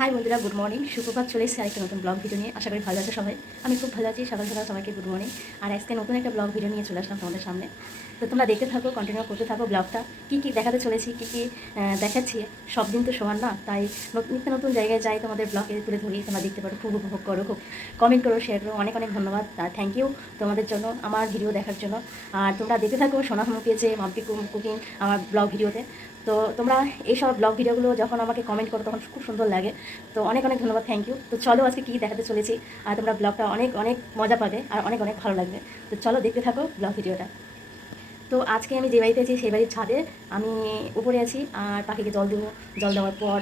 High বন্ধুরা good morning সুপ্রভাত চলে এসেছি আরেকটা নতুন ব্লগ ভিডিও নিয়ে। আশা করি ভালো আছে সবাই। আমি খুব ভালো আছি। সকাল সকাল সবাইকে গুড মর্নিং আর আজকে নতুন একটা ব্লগ ভিডিও নিয়ে চলে আসলাম তোমাদের সামনে। তো তোমরা দেখতে থাকো কন্টিনিউ করতে থাকো ব্লগটা কী কী দেখাতে চলেছি, কী কী দেখাচ্ছি, সব দিন তো সমান না। তাই নিত্য নতুন জায়গায় যাই তোমাদের ব্লগে তুলে ধরি। তোমরা দেখতে পারো, খুব উপভোগ করো, খুব কমেন্ট করো শেয়ার করো। অনেক অনেক ধন্যবাদ। থ্যাংক ইউ তোমাদের জন্য, আমার ভিডিও দেখার জন্য। আর তোমরা দেখতে থাকো সোনা হামু পেয়েছে মাম্পি কুকিং আমার ব্লগ ভিডিওতে তো তোমরা এইসব ব্লগ ভিডিওগুলো যখন আমাকে কমেন্ট করো তখন খুব সুন্দর লাগে। তো অনেক অনেক ধন্যবাদ থ্যাংক ইউ তো চলো আজকে কী দেখাতে চলেছি। আর তোমরা ব্লগটা অনেক অনেক মজা পাবে আর অনেক অনেক ভালো লাগবে। তো চলো দেখতে থাকো ব্লগ ভিডিওটা তো আজকে আমি যে বাড়িতে আছি সেই বাড়ির ছাদে আমি উপরে আছি আর পাখিকে জল দেবো। জল দেওয়ার পর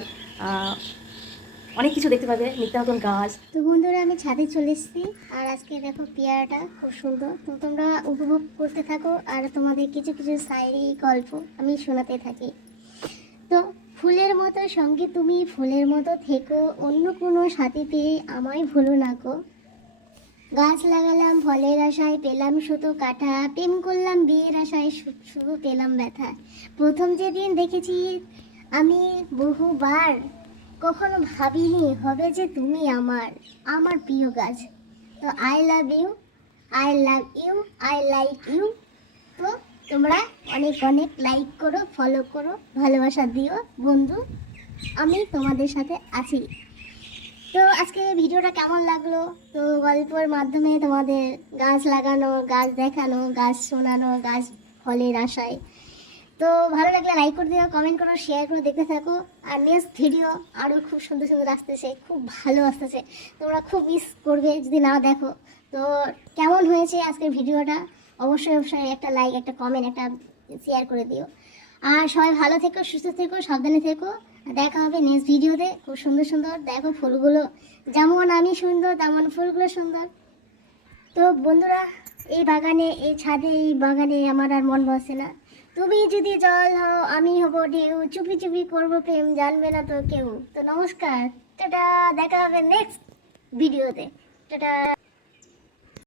অনেক কিছু দেখতে পাবে নিত্য নতুন গাছ। তো বন্ধুরা, আমি ছাদে চলে এসেছি আর আজকে দেখো পেয়ারাটা খুব সুন্দর। তো তোমরা উপভোগ করতে থাকো আর তোমাদের কিছু কিছু শায়রি গল্প আমি শোনাতে থাকি। ফুলের সঙ্গে তুমি ফুলের মতো থেকো, অন্য কোনো সাথী পেয়ে আমায় ভুলো না গো। গাছ লাগালাম, ফলের আশায় পেলাম শুধু কাটা প্রেম করলাম বিয়ের আশায় শুধু পেলাম ব্যথা। প্রথম যেদিন দেখেছি আমি বহুবার, কখনো ভাবিনি হবে যে তুমি আমার আমার প্রিয় গাছ। তো I love you I love you I like you তো তোমরা অনেক অনেক লাইক করো ফলো করো, ভালোবাসা দিও। বন্ধু, আমি তোমাদের সাথে আছি। তো আজকে ভিডিওটা কেমন লাগল? তো গল্পের মাধ্যমে তোমাদের গাছ লাগানো, গাছ দেখানো, গাছ শোনানো, গাছ ফলের আশায়। তো ভালো লাগলে লাইক করে দিও কমেন্ট করো শেয়ার করে, দেখতে থাকো। আর নেক্সট ভিডিও আরও খুব সুন্দর সুন্দর আসতেছে, খুব ভালো আসতেছে। তোমরা খুব মিস করবে যদি না দেখো। তো কেমন হয়েছে আজকের ভিডিওটা? অবশ্যই অবশ্যই একটা লাইক একটা কমেন্ট একটা শেয়ার করে দিও। আর সবাই ভালো থেকো, সুস্থ থেকো, সাবধানে থেকো। দেখা হবে নেক্সট ভিডিওতে খুব সুন্দর সুন্দর। দেখো ফুলগুলো। যেমন আমি সুন্দর, তেমন ফুলগুলো সুন্দর। তো বন্ধুরা, এই বাগানে, এই ছাদে, এই বাগানে আমার আর মন বসে না। তুমি যদি জল হও, আমি হব ঢেউ। চুপি চুপি করব প্রেম, জানবে না তো কেউ। তো নমস্কার। টাটা! দেখা হবে নেক্সট ভিডিওতে টাটা!